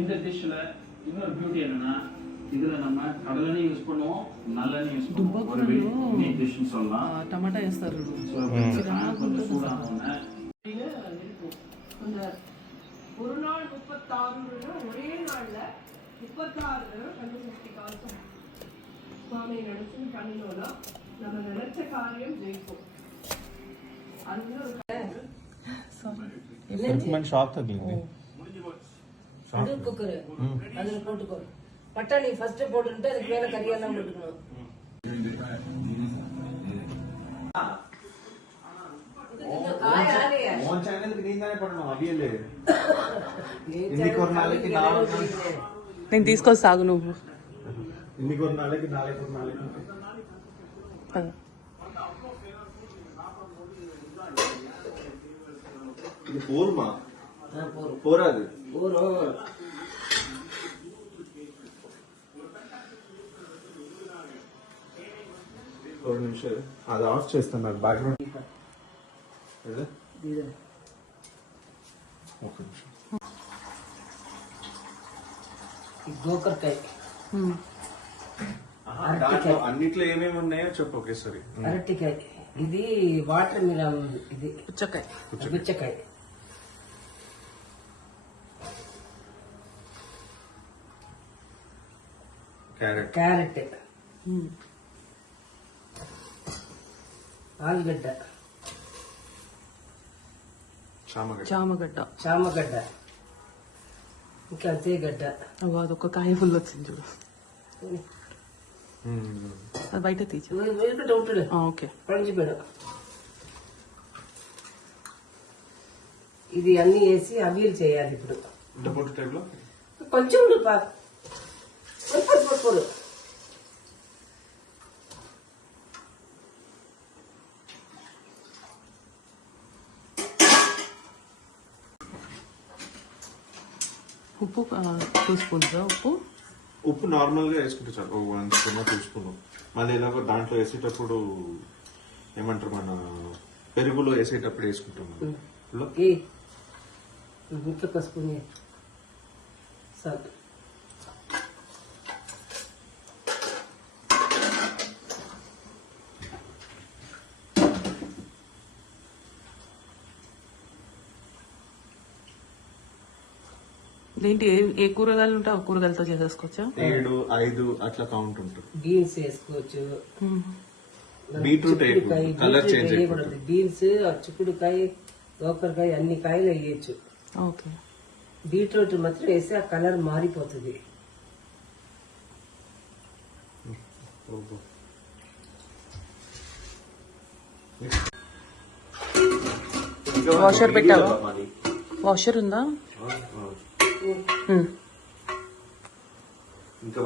இந்த டிஷ்ல இன்னொரு பியூட்டி என்னன்னா இதுல நம்ம கடலையும் யூஸ் பண்ணுவோம் நல்லெண்ணெய் யூஸ் பண்ணுவோம். ஒரு யூனிக் டிஷ்னு சொல்லலாம். టమాటా వేస్తారు கொஞ்சம் சூடானோன்னா ஒரு நாள் 36 ஒரே நாள்ல 36 கண்டு சஷ்டி காலம் சுவாமியை நினைச்சு பண்ணினோம்னா நம்ம நினைச்ச காரியம் ஜெயிக்கும். షాప్ తగ్గింది அது குக்கர் அதுல போட்டுக்கோ. பட்டாணி ஃபர்ஸ்ட் போட்டுட்டு அதுக்கு மேல கறியெல்லாம் போட்டுக்கணும். నేను తీసుకొస్తాగు నువ్వు போருமா போராது ஒரு నిమిషం అది ఆఫ్ చేస్తాను నాకు బ్యాక్గ్రౌండ్ గోకరకాయ అన్నిట్లో ఏమేమి ఉన్నాయో చెప్పు ఒకేసారి. అరటికాయ, ఇది వాటర్ మిలన్, ఇది పుచ్చకాయ, పుచ్చకాయ, క్యారెట్, ఆలుగడ్డ, చామగడ్డ, ఇంకా అదేగడ్డ. అదొక కాయ ఫుల్ వచ్చింది చూడు. అది బయట తీసి ఓకే పంచిపెడు. ఇది అన్ని వేసి అవియలు చేయాలి. ఇప్పుడు కొంచెం పొడు ఉప్పు 2 స్పూన్స్ ఉప్పు నార్మల్ గా వేసుకుంటే చాలు. 1 స్పూన్ 2 స్పూన్. మళ్ళీ ఇలాగో దాంట్లో వేసేటప్పుడు ఏమంటారు, మన పెరుగులో వేసేటప్పుడు వేసుకుంటాం. ఇంకొక స్పూన్ సాల్ట్. ఏంటి ఏ కూరగాయలు ఉంటే ఆ కూరగాయలతో చేసేసుకోవచ్చా? 7, 5 అట్లా కౌంట్ ఉంటుంది. బీన్స్ వేసుకోవచ్చు, బీట్రూట్ కలర్ చేంజ్ అయిపోతుంది. బీన్స్, చిక్కుడుకాయ, గోకరకాయ అన్ని కాయలు వేయచ్చు. ఓకే. బీట్రూట్ మాత్రం వేస్తే ఆ కలర్ మారిపోతుంది. వాషర్ పెట్టావా? వాషర్ ఉందా? இங்க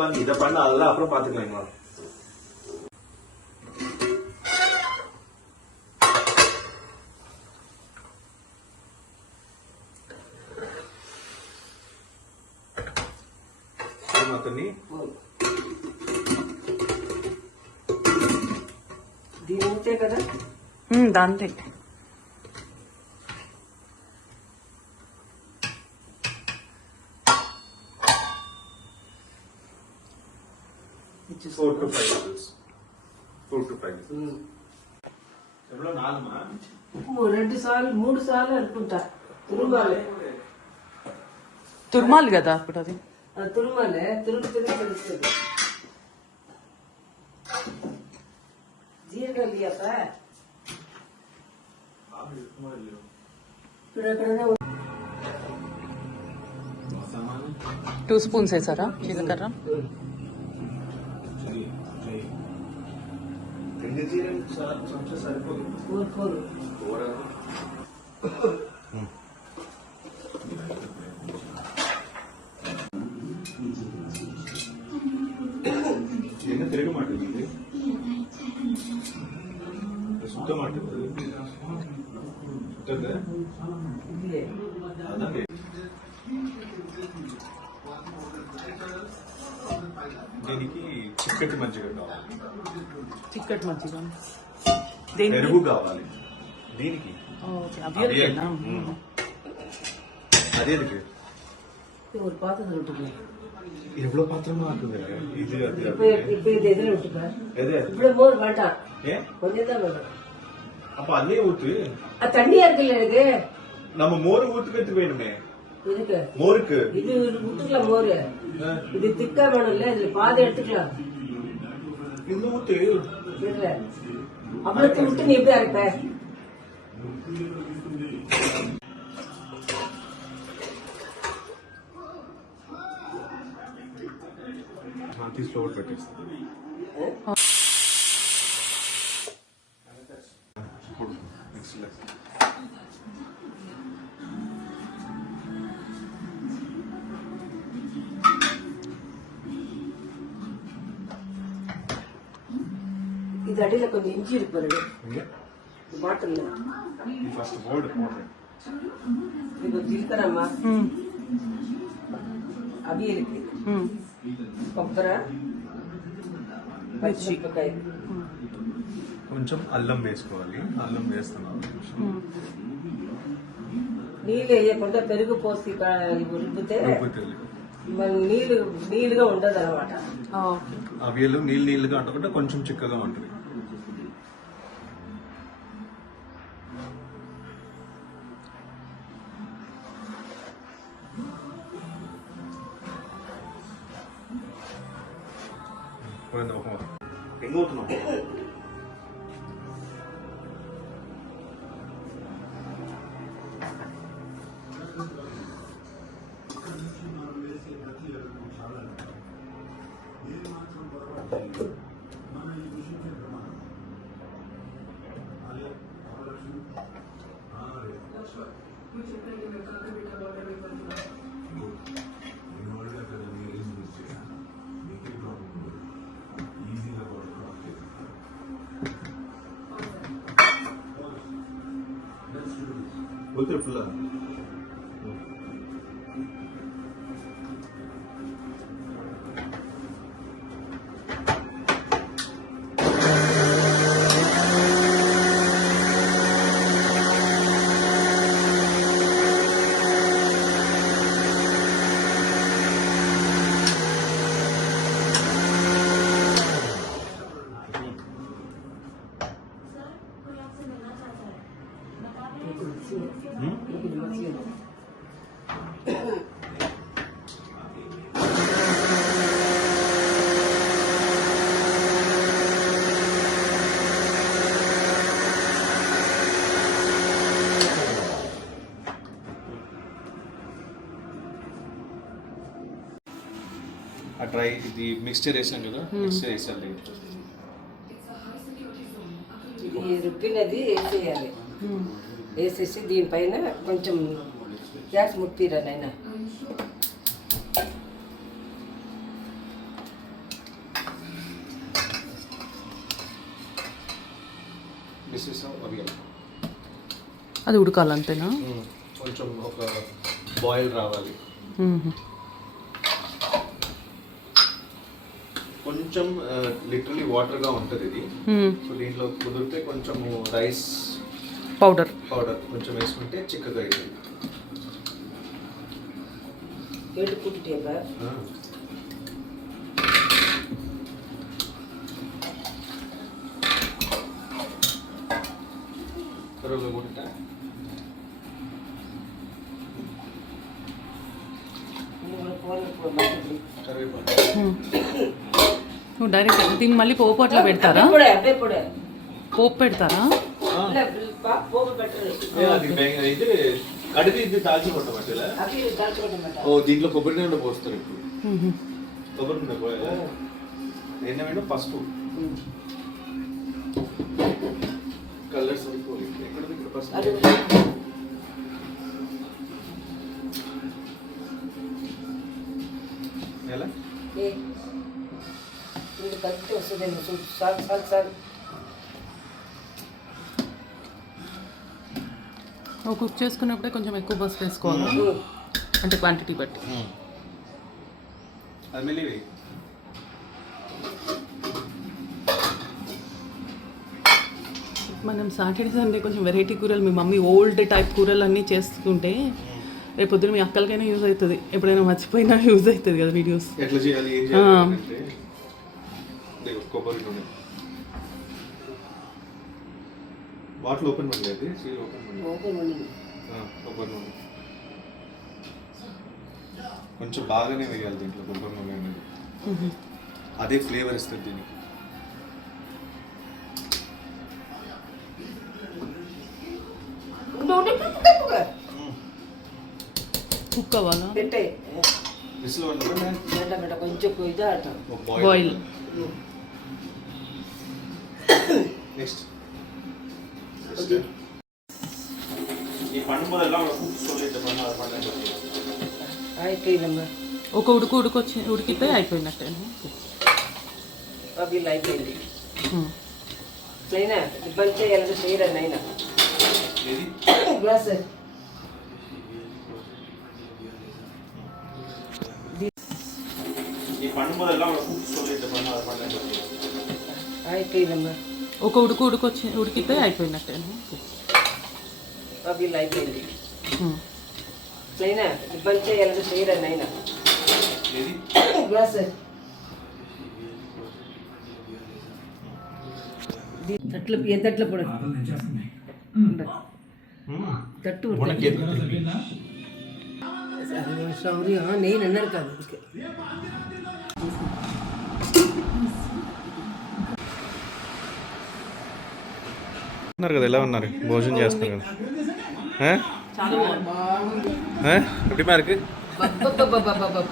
வாங்க இதை பண்ண அதெல்லாம் அப்புறம் பாத்துக்கலாம். దీని కదా dente. Four to five whistles. 2 సార్లు 3 సార్లు అనుకుంటా. తుర్మాలి కదా ఇప్పుడు అది. తురుమాలే, తిరిగి తెలుస్తుంది. జీరకాయలు ఇయ్యప్ప ఇప్పుడు ఎక్కడైనా 2 స్పూన్స్ వేసారా జీలకర్ర? என்ன தெரிய மாட்டேங்குது, சுத்த மாட்டேங்குது. దీనికి చిక్కటి మజ్జిగ కావాలి. చిక్కటి మజ్జిగ పెరుగు కావాలి దీనికి. அதே இருக்கு இது ஒரு பாத்திரத்தில் விட்டுக்கல. எவ்வளவு பாத்திரமா இருக்குது இது அது இப்போ இப்போ இது எதில் விட்டுக்க? எது இவ்வளவு மோர் வேண்டாம், ஏன் கொஞ்சம் தான் வேணும். அப்ப அதுலயே ஊத்து. அது தண்ணியா இருக்குல்ல எனக்கு. நம்ம மோர் ஊத்துக்கிறதுக்கு வேணுமே. இதுக்கு மோருக்கு இது விட்டுக்கலாம் மோர். இது திக்கா வேணும்ல, இதுல பாதி எடுத்துக்கலாம். இந்த ஊத்து இல்ல அவ்வளவு விட்டு நீ எப்படி அரைப்ப? స్లో పెట్టేస్తాను இது அடியில கொஞ்சம் இஞ்சி இருக்கு பாருங்க பாட்டில். First board పోடுறேன். இது ஜீரகம்மா అవి இருக்கு, కొబ్బరి, పచ్చిమిరపకాయ, కొంచెం అల్లం వేసుకోవాలి. అల్లం వేస్తున్నాను. నీళ్ళు వేయకుండా పెరుగు పోసి రుబ్బితే రుబ్బుతుంది. మన నీళ్ళుగా ఉండదు అనమాట. అవియలు నీళ్ళుగా అంటకుండా కొంచెం చిక్కగా ఉంటుంది. ఎన్నవుతున్నావు? बोलते फुल्ला ట్రై ఇది మిక్స్చర్ వేసాం కదా, మిక్స్చర్ వేసాలి. ఇది రుబ్బినది వేసేయాలి. వేసేసి దీనిపైన కొంచెం గ్యాస్ ముట్టిరా నాయన. అది ఉడకాలంతేనా? కొంచెం ఒక బాయిల్ రావాలి. కొంచెం లిటరలీ వాటర్ గా ఉంటది ఇది. సో దీంట్లో కుదిరితే కొంచెం రైస్ పౌడర్ కొంచెం వేసుకుంటే చిక్కగా అవుతుంది. నువ్వు డైరెక్ట్ దీన్ని మళ్ళీ పోపు అట్లా పెడతారా? పోపు పెడతారా? ఇది కడిగి ఇది దాల్చి కొట్టమంటే దీంట్లో కొబ్బరి నూనె పోస్తారు. ఇప్పుడు కొబ్బరి నూనె పోయాలి. ఏమైనా పసుపు కలర్ సరిపోయి ఇక్కడ పసుపు ఎలా కలిసి వస్తుందేమో చూడు. సార్ నువ్వు కుక్ చేసుకున్నప్పుడే కొంచెం ఎక్కువ బస్ వేసుకోవాలి, అంటే క్వాంటిటీ బట్టి. అది మళ్ళీ మనం సాటర్డే సండే కొంచెం వెరైటీ కూరలు, మీ మమ్మీ ఓల్డ్ టైప్ కూరలు అన్నీ చేస్తుంటే రేపు పొద్దున మీ అక్కలకైనా యూజ్ అవుతుంది, ఎప్పుడైనా మర్చిపోయినా యూజ్ అవుతుంది కదా వీడియోస్. ఎట్లా చేయాలి ఏం చేయాలి అంటే ఇదిగో కొబ్బరి నూనె బాటిల్ ఓపెన్ பண்ணలేదు సీల్ ఓపెన్ பண்ணలేదు ఓపెన్ ఉండింది. కొబ్బరి నూనె కొంచెం బాగానే వేయాలి దీంట్లో కొబ్బరి నూనె అనేది, అదే ఫ్లేవర్ ఇస్తుంది దీనికి. కుక్ అవ్వాలా? పెట్టే విసులు పడ్డదా? పెట్ట కొంచెం ఇది అట్ట ఒక బాయిల్. నెక్స్ట్ ఈ పండుగ ఎలా కూర్చోలేదు పండుగ అయిపోయిందమ్మా. ఒక ఉడికితే అయిపోయినట్టేనా? వీళ్ళు అయిపోయింది. అయినా ఇబ్బంది చేయాలంటే చేయరండి అయినా ఏది గ్లాస్ ఈ పండుగ ఎలా కూర్చోలేదు పండుగ అయిపోయిందమ్మా. ఒక ఉడికితే అయిపోయినట్టేనా? వీళ్ళు అయిపోయింది. అయినా ఇబ్బంది చేయాలంటే చేయరండి అయినా ఏది గ్లాస్ తట్లు ఏ తట్లు పొడి తట్టు సారీ నేను అన్నారు కాదు ఓకే. ఉన్నారు కదా, ఎలా ఉన్నారు? భోజనం చేస్తున్నారు కదా. చాలా బాగుంది. எப்படி இருக்கு? బాబా